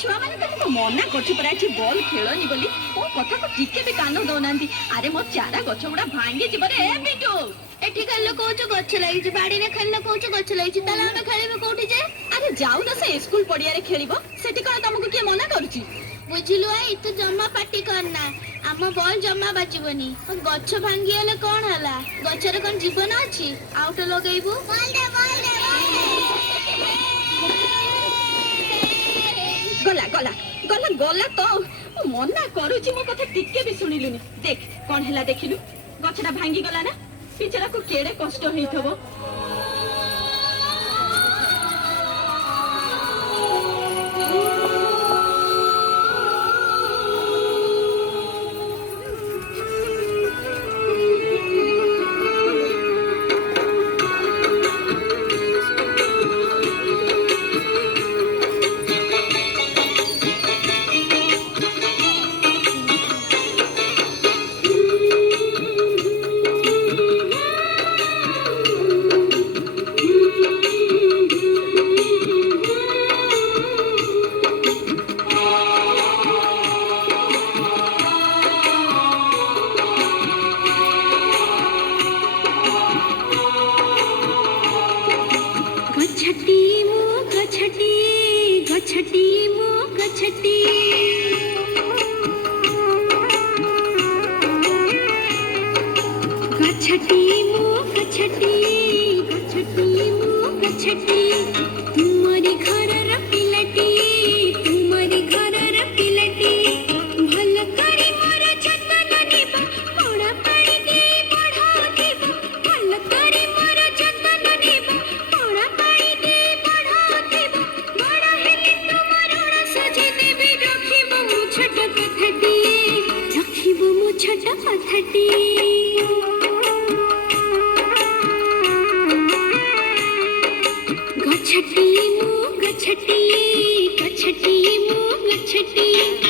छुआ मैंने तुमको मना करछु पर आज बॉल खेलनी बोली ओ कथा को टिके भी कान दउनांती अरे मो चारा गछ गुडा भांगी जिबो रे बिटू एठी खेल कोच गछ लागिछि बाड़ी रे खेल कोच गछ लागिछि ताला हम खेलिबे कोठी जे अरे जाऊ न से स्कूल पड़िया रे खेलिबो सेठी कोन तुमको के मना करूची बुझिलु आई तू जम्मा पार्टी करना आम बॉल जम्मा बाजिबनी गछ भांगी हले कोन हला गछ रे कोन जीवन अछि आउट लगेइबू बॉल दे गला गला गला गला तो मना करूची मो कथा टिके भी सुनिलुनी देख कोन हला देखिलु गछडा भांगी गला ना पिचरा को केड़े कष्ट होइथबो गछटी मु गछटी गछटी मु गछटी